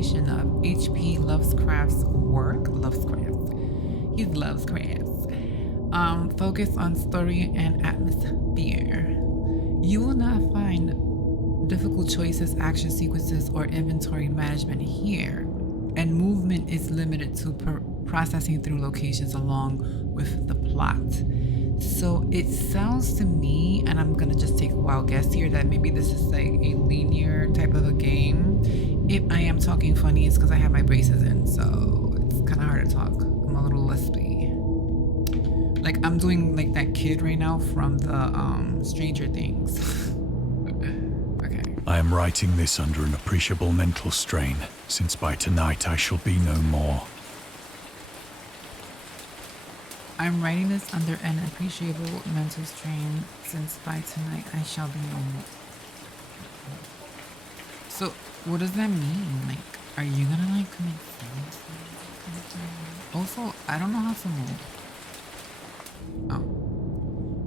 adaptation of H.P. Lovecraft's work. He loves crafts. Focus on story and atmosphere. You will not find difficult choices, action sequences, or inventory management here, and movement is limited to processing through locations along with the plot. So it sounds to me, and I'm gonna just take a wild guess here, that maybe this is like a linear type of a game. If I am talking funny, it's because I have my braces in, so it's kind of hard to talk. I'm a little lispy. Like I'm doing like that kid right now from the Stranger Things. Okay. I am writing this under an appreciable mental strain, since by tonight I shall be no more. I'm writing this under an appreciable mental strain, since by tonight I shall be no more. So, what does that mean? Like, are you gonna like commit suicide? Also, I don't know how to move. Oh.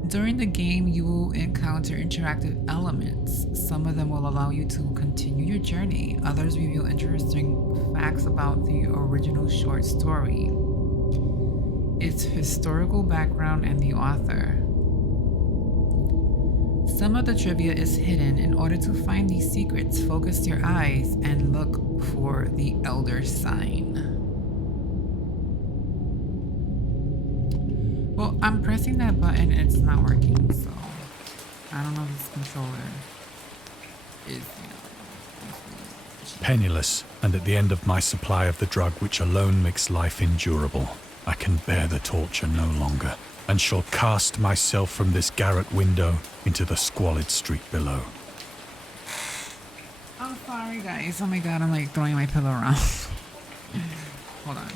During the game, you will encounter interactive elements. Some of them will allow you to continue your journey. Others reveal interesting facts about the original short story, its historical background, and the author. Some of the trivia is hidden. In order to find these secrets, focus your eyes and look for the Elder Sign. Well, I'm pressing that button and it's not working, so I don't know if this controller is, Penniless, and at the end of my supply of the drug which alone makes life endurable, I can bear the torture no longer, and shall cast myself from this garret window into the squalid street below. I'm sorry, guys. Oh my god, I'm like throwing my pillow around. Hold on.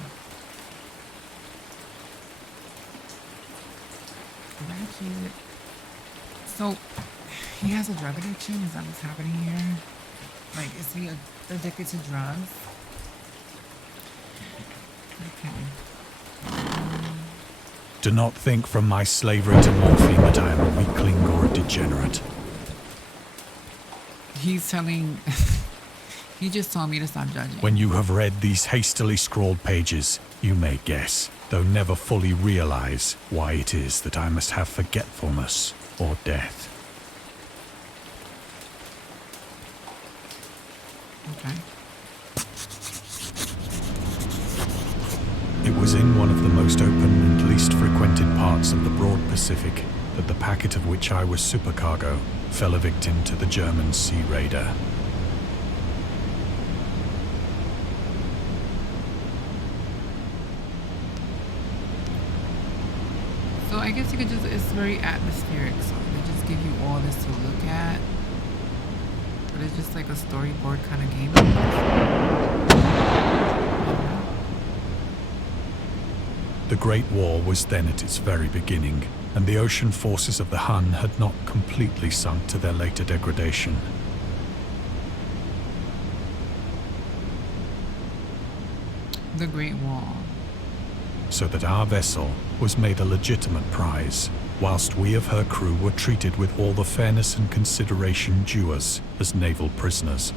Ratchet. So, he has a drug addiction? Is that what's happening here? Like, is he addicted to drugs? Okay. Do not think from my slavery to morphine that I am a weakling or a degenerate. He's telling... He just told me to stop judging. When you have read these hastily scrawled pages, you may guess, though never fully realize, why it is that I must have forgetfulness or death. Okay. It was in one of the most open and least frequented parts of the broad Pacific that the packet of which I was supercargo fell a victim to the German sea raider. So I guess you could just, it's very atmospheric, so they just give you all this to look at. But it's just like a storyboard kind of game. The Great War was then at its very beginning, and the ocean forces of the Hun had not completely sunk to their later degradation. The Great Wall. So that our vessel was made a legitimate prize, whilst we of her crew were treated with all the fairness and consideration due us as naval prisoners.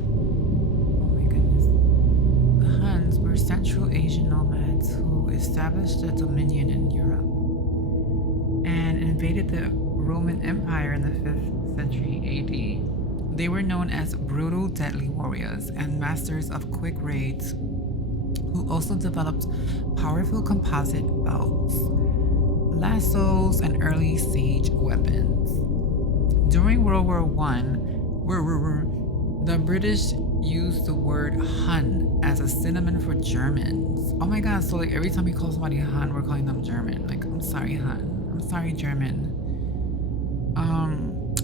Oh my goodness. The Huns were Central Asian nomads who established a dominion in Europe and invaded the Roman Empire in the 5th century AD. They were known as brutal, deadly warriors and masters of quick raids who also developed powerful composite belts, lassos, and early siege weapons. During World War I, the British used the word Hun as a synonym for Germans. Oh my god, so like every time we call somebody Hun, we're calling them German. Like, I'm sorry, Hun. I'm sorry, German.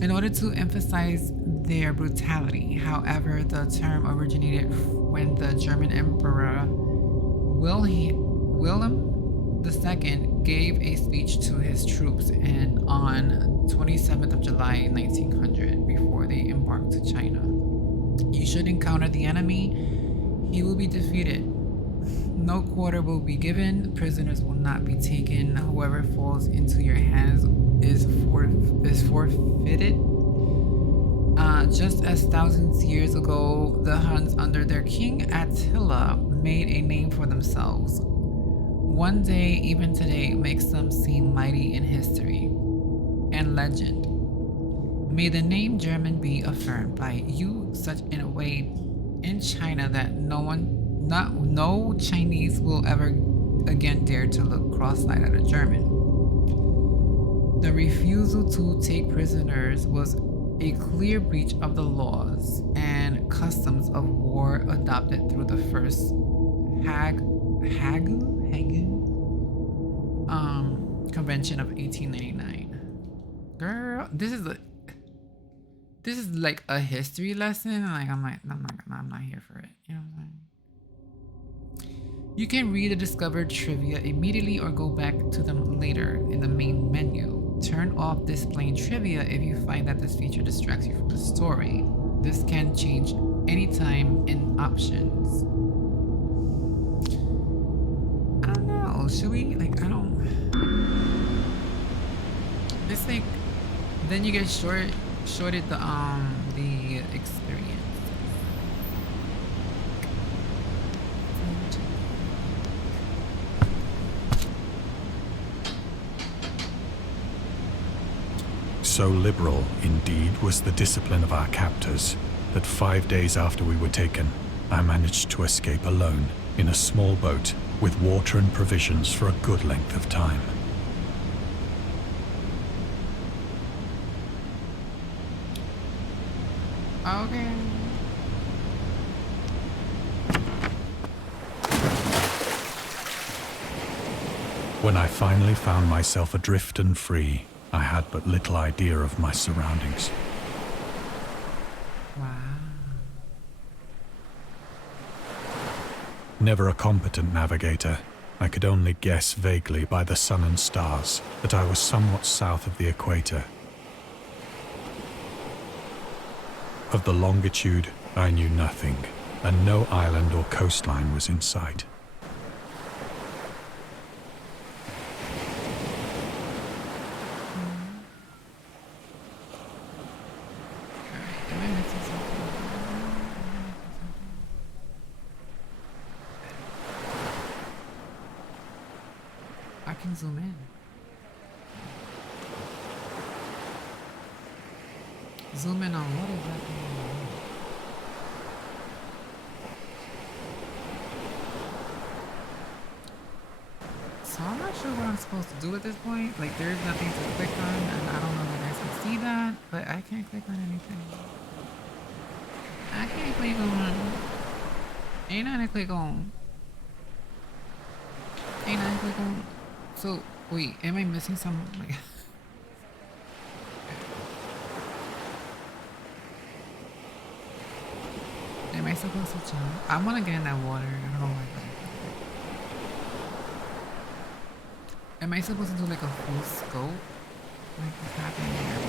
In order to emphasize their brutality. However, the term originated when the German Emperor Wilhelm II gave a speech to his troops on 27th of July 1900 before they embarked to China. You should encounter the enemy, he will be defeated. No quarter will be given. Prisoners will not be taken. Whoever falls into your hands is forfeited. Just as thousands years ago, the Huns under their king Attila made a name for themselves. One day, even today, makes them seem mighty in history and legend. May the name German be affirmed by you such in a way in China that no Chinese will ever again dare to look cross-eyed at a German. The refusal to take prisoners was a clear breach of the laws and customs of war adopted through the first Hague Convention of 1899. Girl, this is like a history lesson. Like I'm not here for it. You know what I'm saying? You can read the discovered trivia immediately or go back to them later in the main menu. Turn off displaying trivia if you find that this feature distracts you from the story. This can change anytime in options. I don't know. Should we It's like then you get shorted the experience. So liberal, indeed, was the discipline of our captors that 5 days after we were taken, I managed to escape alone in a small boat with water and provisions for a good length of time. Okay. When I finally found myself adrift and free, I had but little idea of my surroundings. Wow. Never a competent navigator, I could only guess vaguely by the sun and stars that I was somewhat south of the equator. Of the longitude, I knew nothing, and no island or coastline was in sight. I can zoom in. Zoom in on what exactly? So I'm not sure what I'm supposed to do at this point. Like there's nothing to click on and I don't know if you guys can see that, but I can't click on anything. I can't click on. Ain't nothing to click on. Ain't nothing to click on. So wait, am I missing some like am I supposed to jump? I wanna get in that water. I don't know why. Am I supposed to do like a full scope? Like what's happening here?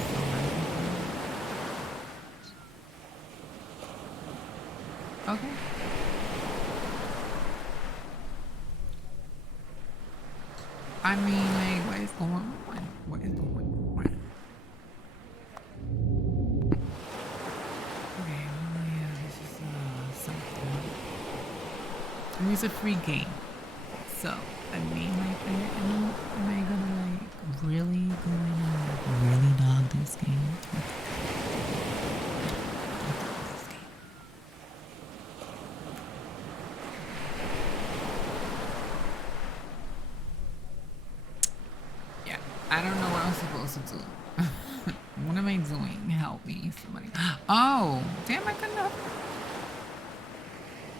Okay. I mean, like, what is going on? What is going on? Okay, well, yeah, this is something. I mean, it's a free game. So, I mean, like, am I gonna, like, really go in and, like, really dog this game? I don't know what I'm supposed to do. What am I doing? Help me, somebody. Oh, damn, I couldn't have.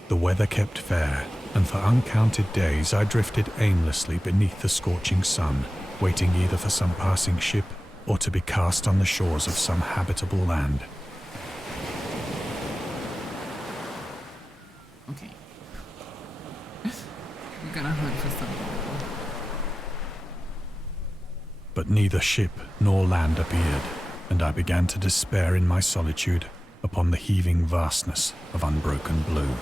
The weather kept fair, and for uncounted days I drifted aimlessly beneath the scorching sun, waiting either for some passing ship or to be cast on the shores of some habitable land. Okay. We're gonna hunt for something. But neither ship nor land appeared, and I began to despair in my solitude upon the heaving vastness of unbroken blue.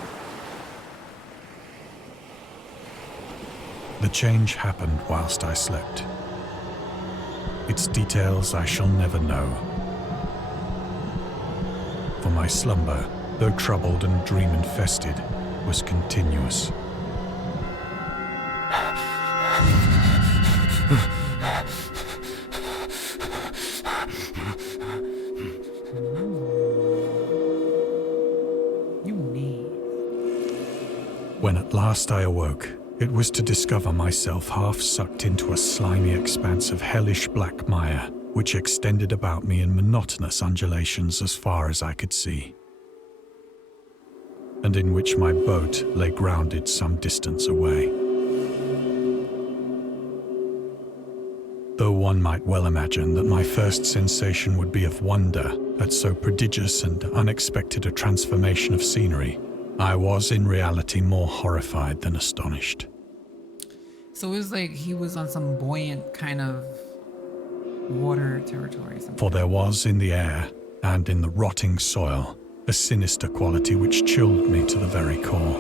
The change happened whilst I slept. Its details I shall never know. For my slumber, though troubled and dream-infested, was continuous. When at last I awoke, it was to discover myself half sucked into a slimy expanse of hellish black mire, which extended about me in monotonous undulations as far as I could see, and in which my boat lay grounded some distance away. Though one might well imagine that my first sensation would be of wonder at so prodigious and unexpected a transformation of scenery, I was in reality more horrified than astonished. So it was like he was on some buoyant kind of water territory. For there was in the air and in the rotting soil a sinister quality which chilled me to the very core.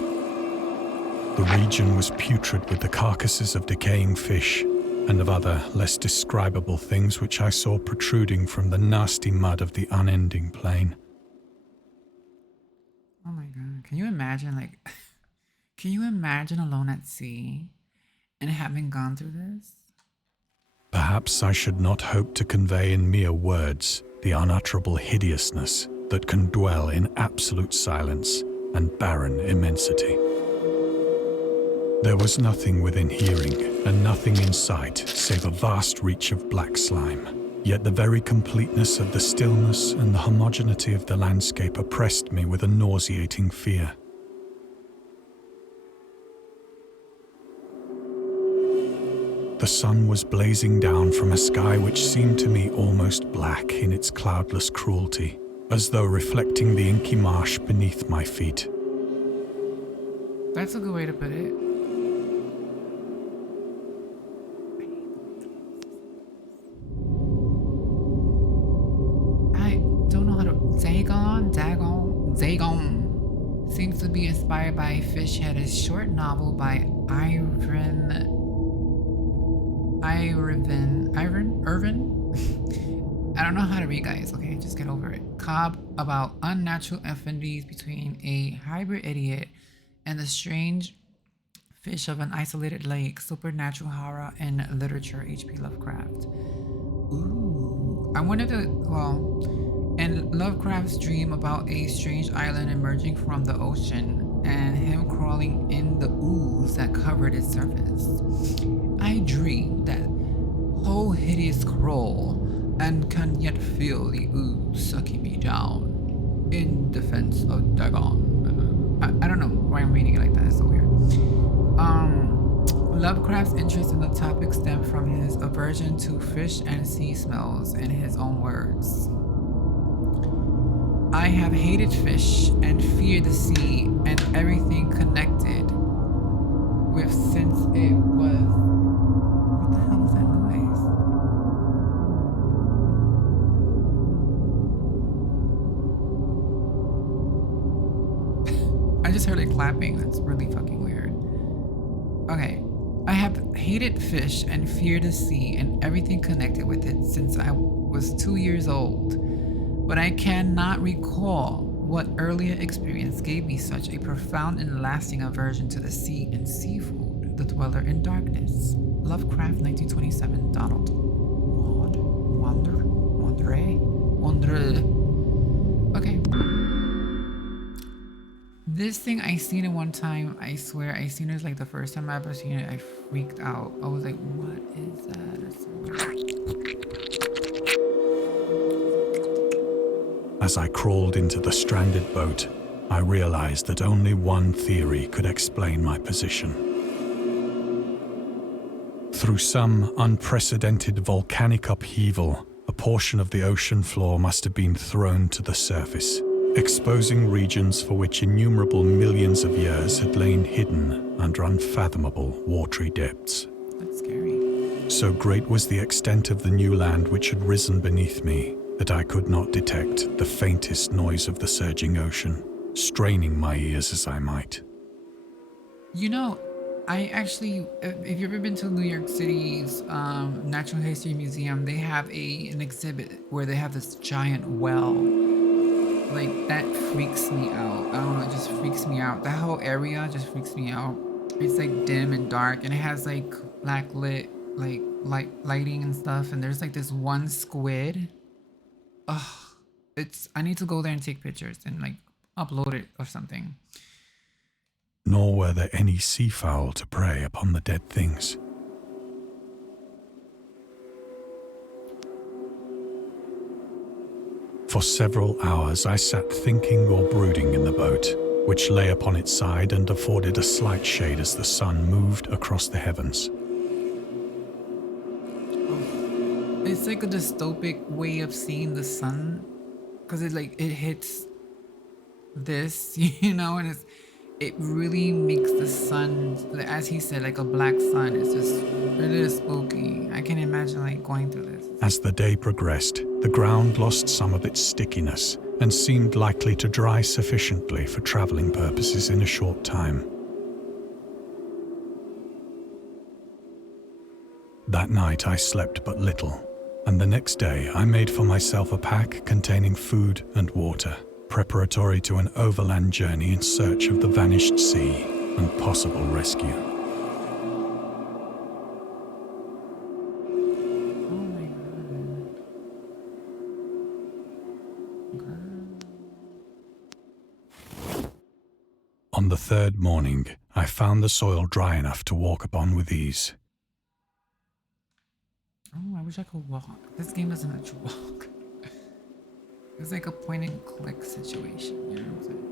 The region was putrid with the carcasses of decaying fish and of other less describable things which I saw protruding from the nasty mud of the unending plain. Oh my God. Can you imagine, like, can you imagine alone at sea and having gone through this? Perhaps I should not hope to convey in mere words the unutterable hideousness that can dwell in absolute silence and barren immensity. There was nothing within hearing and nothing in sight save a vast reach of black slime. Yet the very completeness of the stillness and the homogeneity of the landscape oppressed me with a nauseating fear. The sun was blazing down from a sky which seemed to me almost black in its cloudless cruelty, as though reflecting the inky marsh beneath my feet. That's a good way to put it. Dagon seems to be inspired by Fish Head, a short novel by Irvin. I don't know how to read, guys. Okay, just get over it. Cobb, about unnatural affinities between a hybrid idiot and the strange fish of an isolated lake. Supernatural horror in literature. H.P. Lovecraft. Ooh, I wanted to. And Lovecraft's dream about a strange island emerging from the ocean and him crawling in the ooze that covered its surface. I dreamed that whole hideous crawl and can yet feel the ooze sucking me down in defense of Dagon. I don't know why I'm reading it like that. It's so weird. Lovecraft's interest in the topic stemmed from his aversion to fish and sea smells, in his own words. I have hated fish and feared the sea and everything connected with since it was... What the hell is that noise? I just heard it clapping. That's really fucking weird. Okay. I have hated fish and feared the sea and everything connected with it since I was 2 years old. But I cannot recall what earlier experience gave me such a profound and lasting aversion to the sea and seafood. The Dweller in Darkness. Lovecraft, 1927. Donald. Wandre. Okay. This thing I seen it one time. I swear I seen it like the first time I ever seen it. I freaked out. I was like, what is that? That's so weird. As I crawled into the stranded boat, I realized that only one theory could explain my position. Through some unprecedented volcanic upheaval, a portion of the ocean floor must have been thrown to the surface, exposing regions for which innumerable millions of years had lain hidden under unfathomable watery depths. That's scary. So great was the extent of the new land which had risen beneath me that I could not detect the faintest noise of the surging ocean, straining my ears as I might. You know, I actually, if you've ever been to New York City's Natural History Museum, they have an exhibit where they have this giant well. Like, that freaks me out. I don't know, it just freaks me out. That whole area just freaks me out. It's like dim and dark, and it has like black lit, like lighting and stuff. And there's like this one squid. Ugh, I need to go there and take pictures and like upload it or something. Nor were there any seafowl to prey upon the dead things. For several hours I sat thinking or brooding in the boat, which lay upon its side and afforded a slight shade as the sun moved across the heavens. It's like a dystopic way of seeing the sun, because it hits this, you know, and it really makes the sun, as he said, like a black sun. It's just really spooky. I can imagine like going through this. As the day progressed, the ground lost some of its stickiness and seemed likely to dry sufficiently for traveling purposes in a short time. That night I slept but little, and the next day I made for myself a pack containing food and water, preparatory to an overland journey in search of the vanished sea and possible rescue. Oh my God. On the third morning, I found the soil dry enough to walk upon with ease. Oh, I wish I could walk. This game doesn't let you walk. It's like a point and click situation, you know what I'm saying?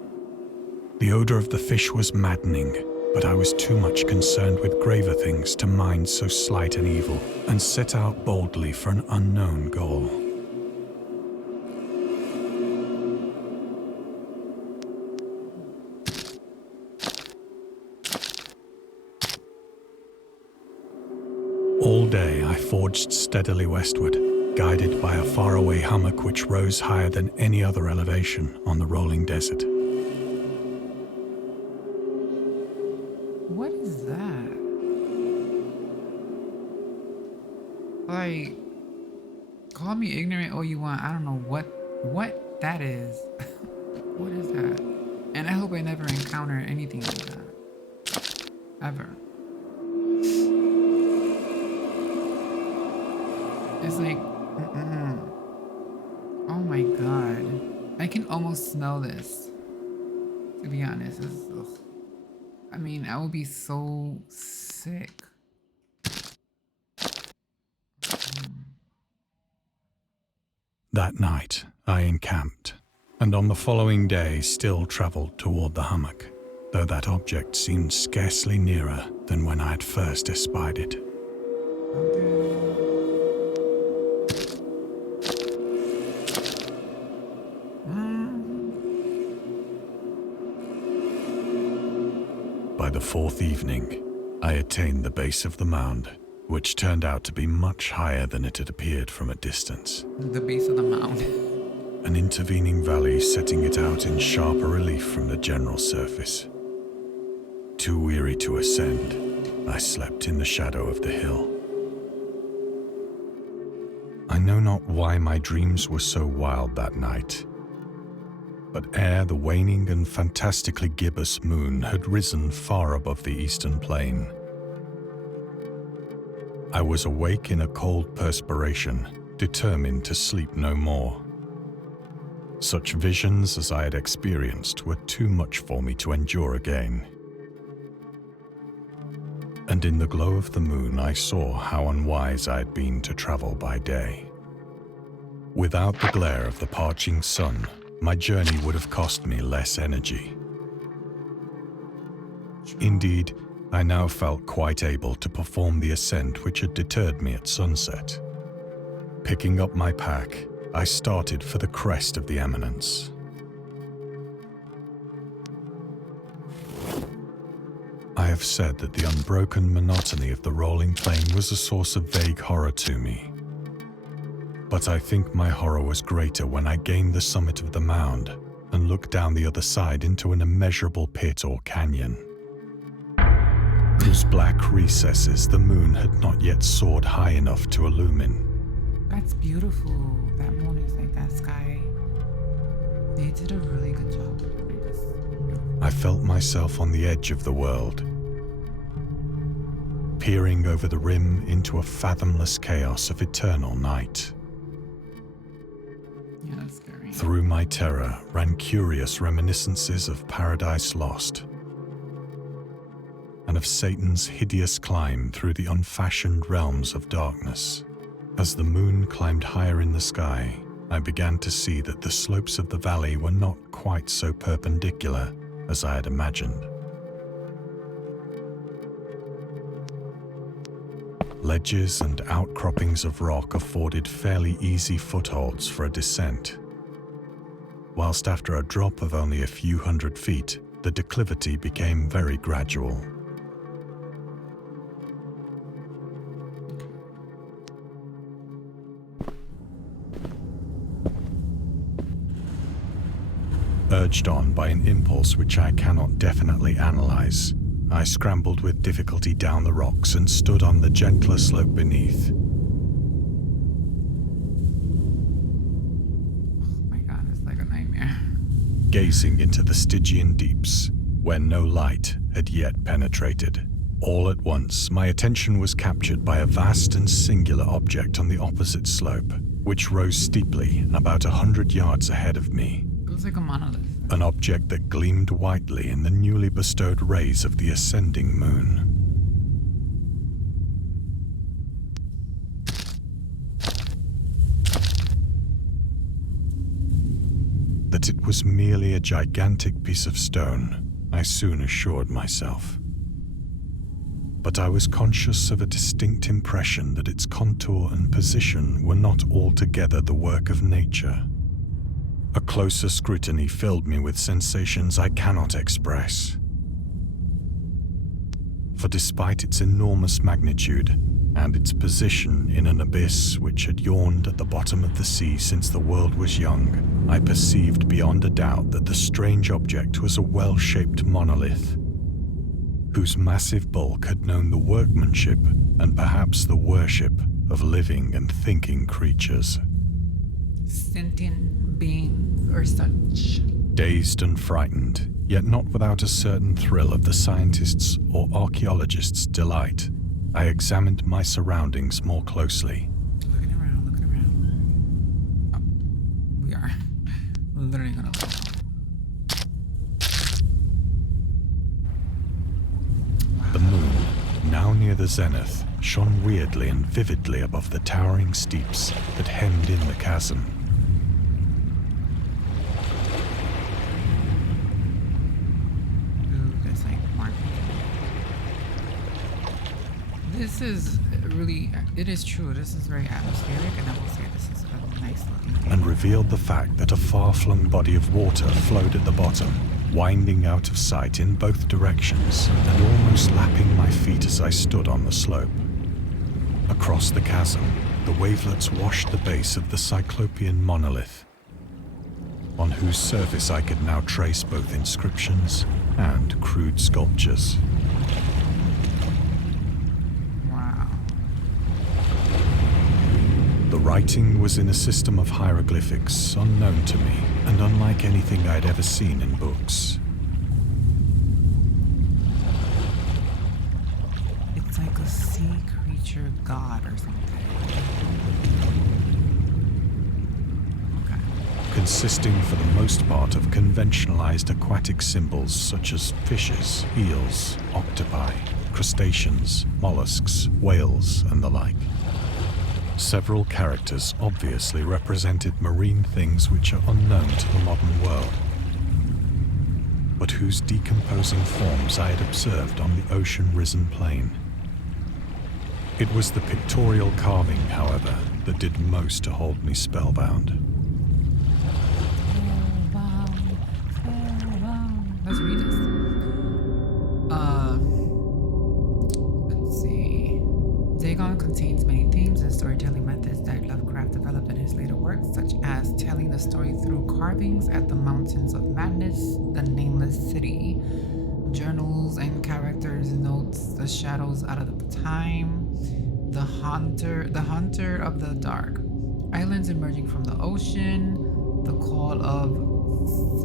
The odor of the fish was maddening, but I was too much concerned with graver things to mind so slight an evil, and set out boldly for an unknown goal. All day I forged steadily westward, guided by a faraway hummock which rose higher than any other elevation on the rolling desert. What is that? Like, call me ignorant all you want. I don't know what that is. What is that? And I hope I never encounter anything like that. Ever. It's like, oh my God. I can almost smell this. To be honest, I mean, I would be so sick. That night, I encamped, and on the following day still travelled toward the hummock, though that object seemed scarcely nearer than when I had first espied it. By the fourth evening, I attained the base of the mound, which turned out to be much higher than it had appeared from a distance. The base of the mound. An intervening valley setting it out in sharper relief from the general surface. Too weary to ascend, I slept in the shadow of the hill. I know not why my dreams were so wild that night, but ere the waning and fantastically gibbous moon had risen far above the eastern plain, I was awake in a cold perspiration, determined to sleep no more. Such visions as I had experienced were too much for me to endure again. And in the glow of the moon I saw how unwise I had been to travel by day. Without the glare of the parching sun, my journey would have cost me less energy. Indeed, I now felt quite able to perform the ascent which had deterred me at sunset. Picking up my pack, I started for the crest of the eminence. I have said that the unbroken monotony of the rolling plain was a source of vague horror to me. But I think my horror was greater when I gained the summit of the mound and looked down the other side into an immeasurable pit or canyon. whose black recesses the moon had not yet soared high enough to illumine. That's beautiful. That moon is like that sky. They did a really good job with this. I felt myself on the edge of the world, peering over the rim into a fathomless chaos of eternal night. Yeah, that's scary. Through my terror ran curious reminiscences of Paradise Lost and of Satan's hideous climb through the unfashioned realms of darkness. As the moon climbed higher in the sky, I began to see that the slopes of the valley were not quite so perpendicular as I had imagined. Ledges and outcroppings of rock afforded fairly easy footholds for a descent, whilst after a drop of only a few hundred feet, the declivity became very gradual. Urged on by an impulse which I cannot definitely analyze, I scrambled with difficulty down the rocks and stood on the gentler slope beneath. Oh my god, it's like a nightmare. Gazing into the Stygian deeps, where no light had yet penetrated. All at once, my attention was captured by a vast and singular object on the opposite slope, which rose steeply about 100 yards ahead of me. It was like a monolith. An object that gleamed whitely in the newly bestowed rays of the ascending moon. That it was merely a gigantic piece of stone, I soon assured myself. But I was conscious of a distinct impression that its contour and position were not altogether the work of nature. A closer scrutiny filled me with sensations I cannot express. For despite its enormous magnitude and its position in an abyss which had yawned at the bottom of the sea since the world was young, I perceived beyond a doubt that the strange object was a well-shaped monolith, whose massive bulk had known the workmanship and perhaps the worship of living and thinking creatures. Sentient beings or such. Dazed and frightened, yet not without a certain thrill of the scientist's or archaeologist's delight, I examined my surroundings more closely. Looking around. Oh, we are literally gonna look around. The moon, now near the zenith, shone weirdly and vividly above the towering steeps that hemmed in the chasm. This is really, it is true, this is very atmospheric, and I will say this is a nice looking thing. And revealed the fact that a far-flung body of water flowed at the bottom, winding out of sight in both directions and almost lapping my feet as I stood on the slope. Across the chasm, the wavelets washed the base of the cyclopean monolith, on whose surface I could now trace both inscriptions and crude sculptures. The writing was in a system of hieroglyphics unknown to me and unlike anything I'd ever seen in books. It's like a sea creature god or something. Okay. Consisting for the most part of conventionalized aquatic symbols such as fishes, eels, octopi, crustaceans, mollusks, whales, and the like. Several characters obviously represented marine things which are unknown to the modern world, but whose decomposing forms I had observed on the ocean-risen plain. It was the pictorial carving, however, that did most to hold me spellbound. Let's read this. Let's see. Dagon contains many themes and storytelling methods that Lovecraft developed in his later works, such as telling the story through carvings at the Mountains of Madness, the Nameless City, journals and characters notes the shadows out of the time. The hunter of the dark. Islands emerging from the ocean. The call of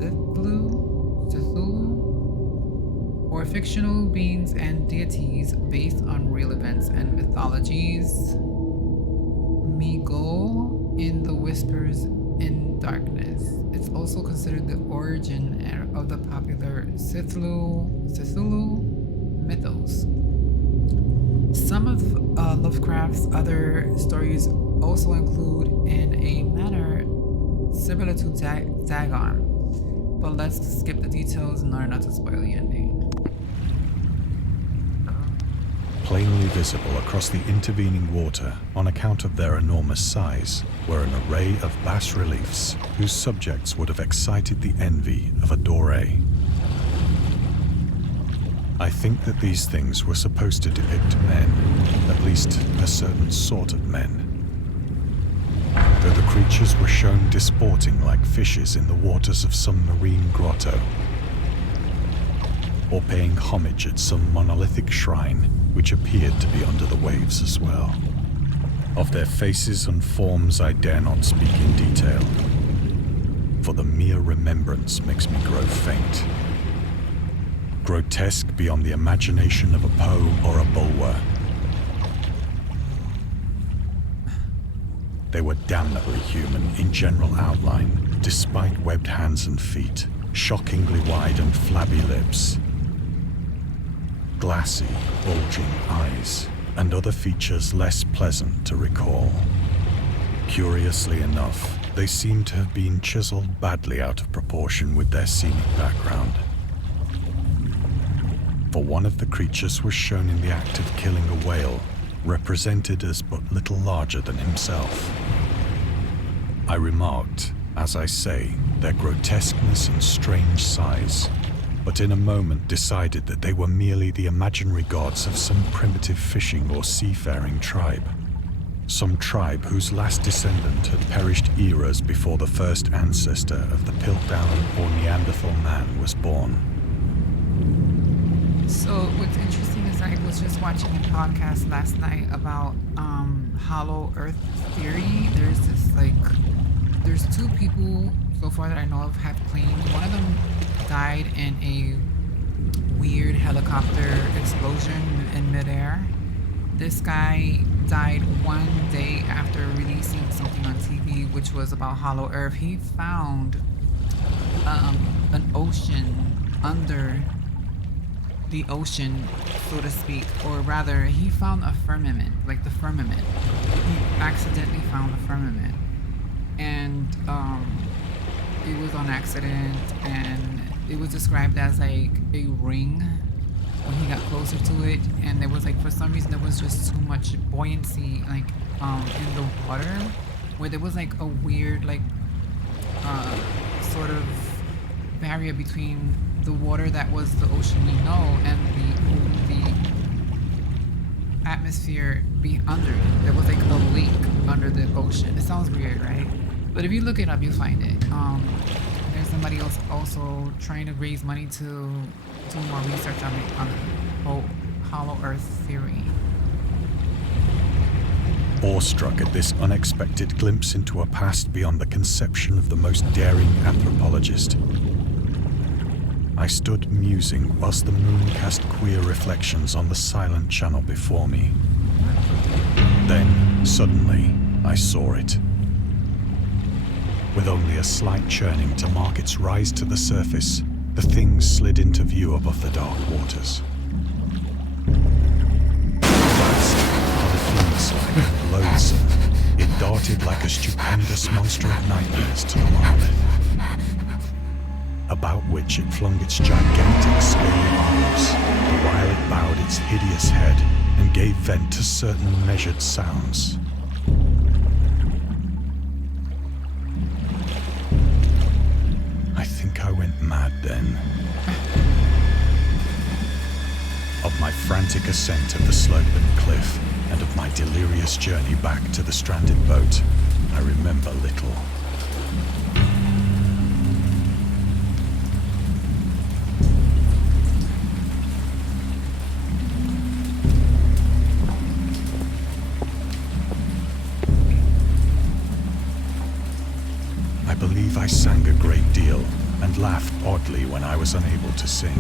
Cthulhu, or fictional beings and deities based on real events and mythologies. Migo in the Whispers in Darkness. It's also considered the origin of the popular Cthulhu mythos. Some of Lovecraft's other stories also include, in a manner similar to Dagon, but let's skip the details in order not to spoil the ending. Plainly visible across the intervening water, on account of their enormous size, were an array of bas-reliefs whose subjects would have excited the envy of a doré. I think that these things were supposed to depict men, at least a certain sort of men. Though the creatures were shown disporting like fishes in the waters of some marine grotto, or paying homage at some monolithic shrine which appeared to be under the waves as well. Of their faces and forms I dare not speak in detail, for the mere remembrance makes me grow faint. Grotesque beyond the imagination of a Poe or a Bulwer. They were damnably human in general outline, despite webbed hands and feet, shockingly wide and flabby lips, glassy, bulging eyes, and other features less pleasant to recall. Curiously enough, they seem to have been chiseled badly out of proportion with their scenic background. For one of the creatures was shown in the act of killing a whale, represented as but little larger than himself. I remarked, as I say, their grotesqueness and strange size, but in a moment decided that they were merely the imaginary gods of some primitive fishing or seafaring tribe. Some tribe whose last descendant had perished eras before the first ancestor of the Piltdown or Neanderthal man was born. So what's interesting is I was just watching a podcast last night about Hollow Earth theory. There's two people so far that I know of have claimed. One of them died in a weird helicopter explosion in midair. This guy died one day after releasing something on TV which was about Hollow Earth. He found an ocean under the ocean, so to speak, or rather he found a firmament, like the firmament. He accidentally found the firmament, and it was on accident, and it was described as like a ring when he got closer to it, and there was like, for some reason there was just too much buoyancy like in the water, where there was like a weird like sort of barrier between the water that was the ocean we know and the atmosphere be under it. There was like a lake under the ocean. It sounds weird, right? But if you look it up, you'll find it. There's somebody else also trying to raise money to do more research on the whole Hollow Earth theory. Awestruck at this unexpected glimpse into a past beyond the conception of the most daring anthropologist, I stood musing whilst the moon cast queer reflections on the silent channel before me. Then, suddenly, I saw it. With only a slight churning to mark its rise to the surface, the thing slid into view above the dark waters. Vast, polyphemus-like, loathsome, it darted like a stupendous monster of nightmares to the monolith, about which it flung its gigantic scaly arms, the while it bowed its hideous head and gave vent to certain measured sounds. I think I went mad then. Of my frantic ascent of the sloping cliff and of my delirious journey back to the stranded boat, I remember little. great deal and laughed oddly when I was unable to sing.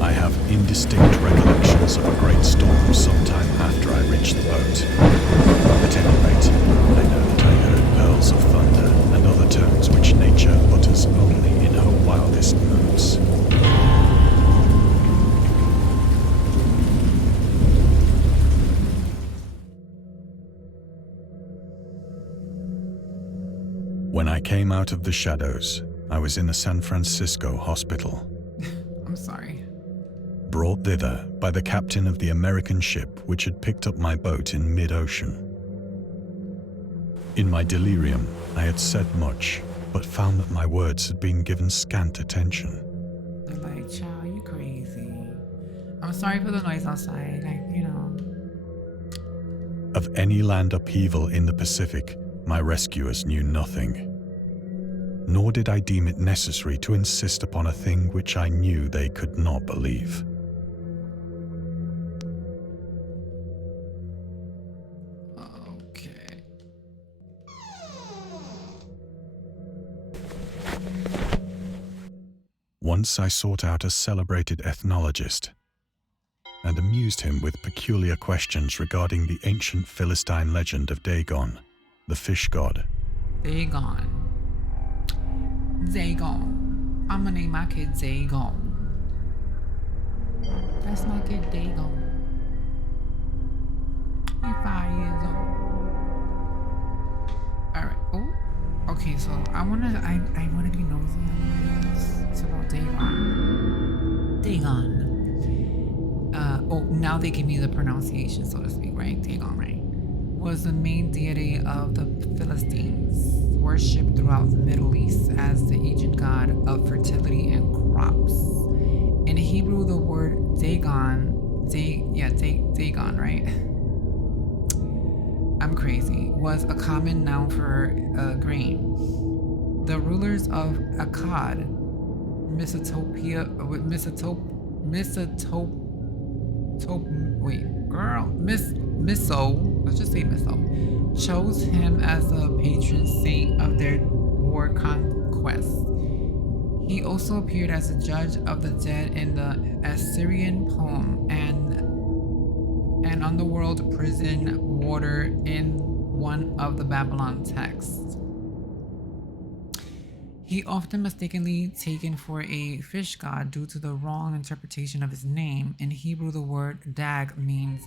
I have indistinct recollections of a great storm sometime after I reached the boat. At any rate, I know that I heard pearls of thunder and other tones which nature utters only in her wildest moods. When I came out of the shadows, I was in a San Francisco hospital. I'm sorry. Brought thither by the captain of the American ship which had picked up my boat in mid-ocean. In my delirium, I had said much, but found that my words had been given scant attention. They're like, child, you crazy. I'm sorry for the noise outside, Of any land upheaval in the Pacific, my rescuers knew nothing. Nor did I deem it necessary to insist upon a thing which I knew they could not believe. Okay. Once I sought out a celebrated ethnologist and amused him with peculiar questions regarding the ancient Philistine legend of Dagon, the fish god. Dagon. Dagon. I'm gonna name my kid Dagon. That's my kid Dagon. He's 5 years old. Alright. Oh. Okay, so I wanna be nosy. It's about Dagon. Dagon. Now they give me the pronunciation, so to speak, right? Dagon, right? Was the main deity of the Philistines, worshipped throughout the Middle East as the ancient god of fertility and crops. In Hebrew, the word Dagon, Dagon, right? I'm crazy. Was a common noun for grain. The rulers of Akkad, let's just say Miso, chose him as the patron saint of their war conquest. He also appeared as a judge of the dead in the Assyrian poem and underworld prison warder in one of the Babylon texts. He often mistakenly taken for a fish god due to the wrong interpretation of his name. In Hebrew, the word dag means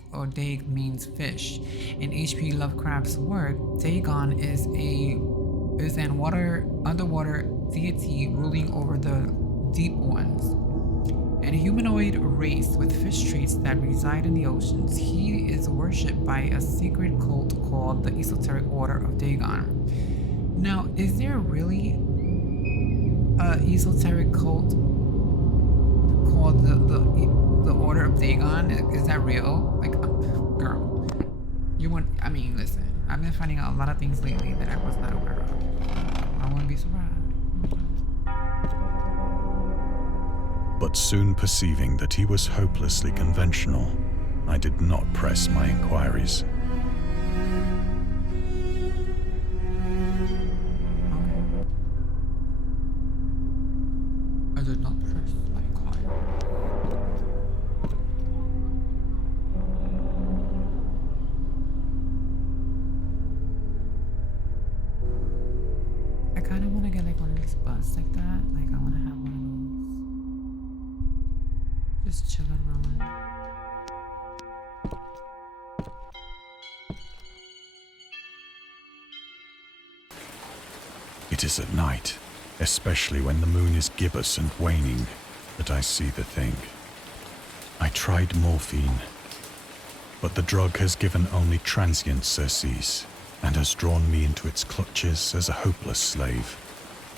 fish. In H.P. Lovecraft's work, Dagon is an underwater deity ruling over the deep ones. A humanoid race with fish traits that reside in the oceans, he is worshipped by a secret cult called the Esoteric Order of Dagon. Now, is there really esoteric cult called the Order of Dagon? Is that real? Like, girl, listen, I've been finding out a lot of things lately that I was not aware of. I wouldn't be surprised. But soon perceiving that he was hopelessly conventional, I did not press my inquiries. I did not press my inquiry. I kind of want to get like one of these busts like that. Like I want to have one of those. Just chilling around. It is at night, especially when the moon is gibbous and waning, that I see the thing. I tried morphine, but the drug has given only transient surcease and has drawn me into its clutches as a hopeless slave.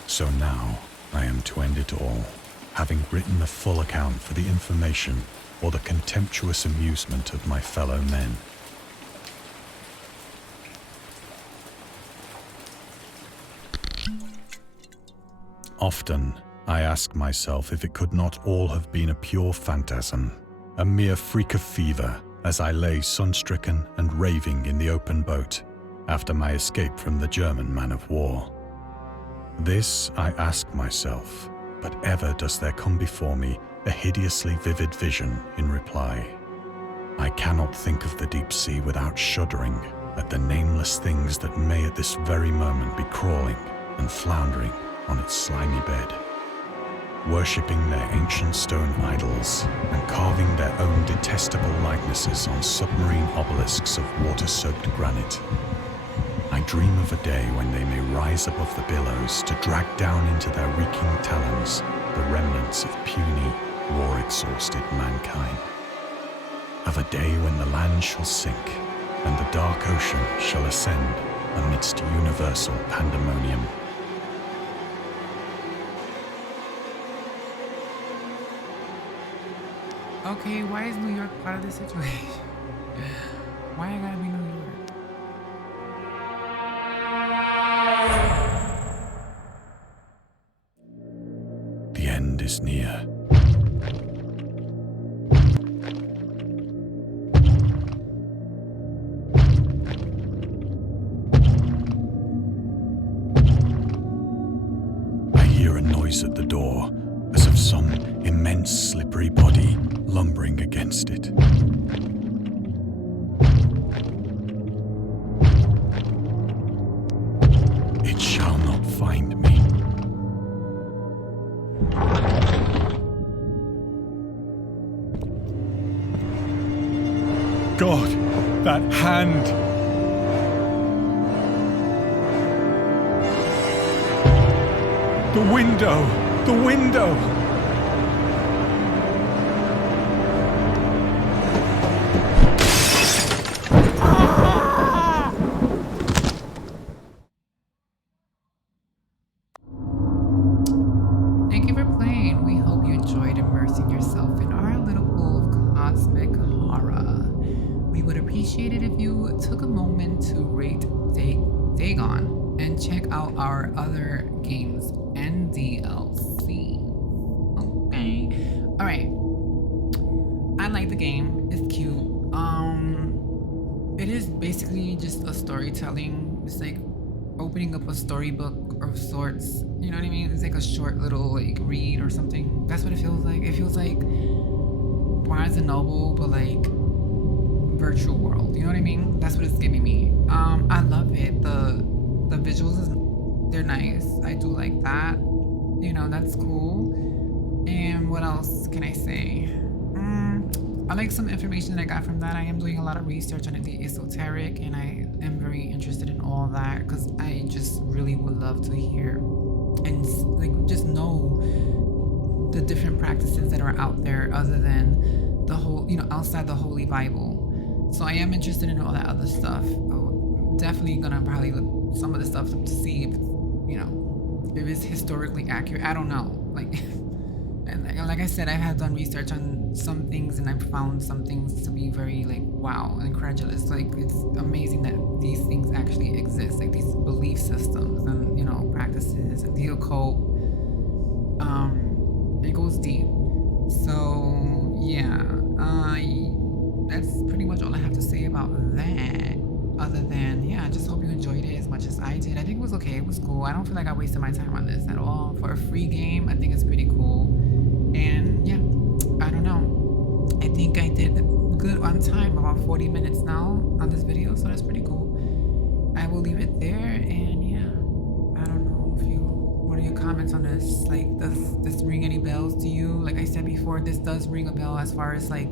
So now I am to end it all, having written a full account for the information or the contemptuous amusement of my fellow men. Often, I ask myself if it could not all have been a pure phantasm, a mere freak of fever, as I lay sun-stricken and raving in the open boat after my escape from the German man-of-war. This I ask myself, but ever does there come before me a hideously vivid vision in reply. I cannot think of the deep sea without shuddering at the nameless things that may at this very moment be crawling and floundering on its slimy bed, worshipping their ancient stone idols and carving their own detestable likenesses on submarine obelisks of water-soaked granite. I dream of a day when they may rise above the billows to drag down into their reeking talons the remnants of puny, war-exhausted mankind. Of a day when the land shall sink and the dark ocean shall ascend amidst universal pandemonium. Okay, why is New York part of the situation? Why I gotta be New York? The end is near. I hear a noise at the door, as of some immense slippery body lumbering against it. It shall not find me. God, that hand! The window! The window! Thank you for playing. We hope you enjoyed immersing yourself in our little pool of cosmic horror. We would appreciate it if you took a moment to rate Dagon and check out our other games and DLC. Okay. Alright. I like the game. It's cute. It is basically just a storytelling. It's like opening up a storybook of sorts. You know what I mean? It's like a short little like read or something. That's what it feels like. It feels like Barnes and Noble, but like virtual world. You know what I mean? That's what it's giving me. I love it. The visuals, they're nice. I do like that. You know, that's cool. And what else can I say? I like some information that I got from that. I am doing a lot of research on the esoteric, and I am very interested in all that because I just really would love to hear and like just know the different practices that are out there other than the whole, you know, outside the Holy Bible. So I am interested in all that other stuff. Definitely gonna probably look some of the stuff to see if, you know, if it's historically accurate. I don't know. Like, and like I said, I have done research on some things, and I've found some things to be very like wow, incredulous. Like it's amazing that these things actually exist, like these belief systems and, you know, practices and the occult. It goes deep. So yeah, that's pretty much all I have to say about that. Other than, yeah, I just hope you enjoyed it as much as I did. I think it was okay. It was cool. I don't feel like I wasted my time on this at all. For a free game, I think it's pretty cool. And yeah, I don't know. I think I did good on time, about 40 minutes now on this video, so that's pretty cool. I will leave it there, and yeah, I don't know if you, what are your comments on this? Like, does this ring any bells to you? Like I said before, this does ring a bell as far as like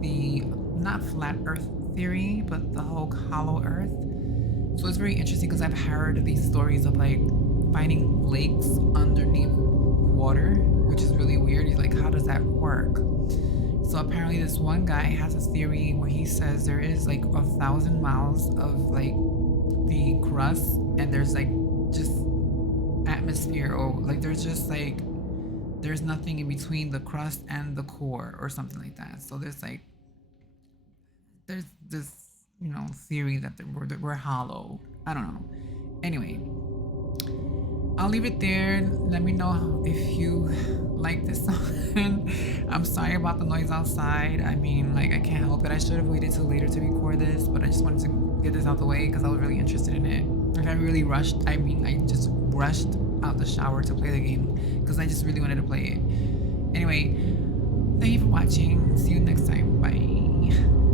the, not flat earth theory, but the whole hollow earth. So it's very interesting because I've heard these stories of like finding lakes underneath water, which is really weird. He's like, how does that work? So apparently this one guy has a theory where he says there is like 1,000 miles of like the crust, and there's like just atmosphere, or like there's just like, there's nothing in between the crust and the core or something like that. So there's like, there's this, you know, theory that we're hollow. I don't know. Anyway, I'll leave it there. Let me know if you like this song. I'm sorry about the noise outside. I mean, like, I can't help it. I should have waited till later to record this, but I just wanted to get this out the way because I was really interested in it. If I really rushed, I mean, I just rushed out the shower to play the game because I just really wanted to play it. Anyway, thank you for watching. See you next time. Bye.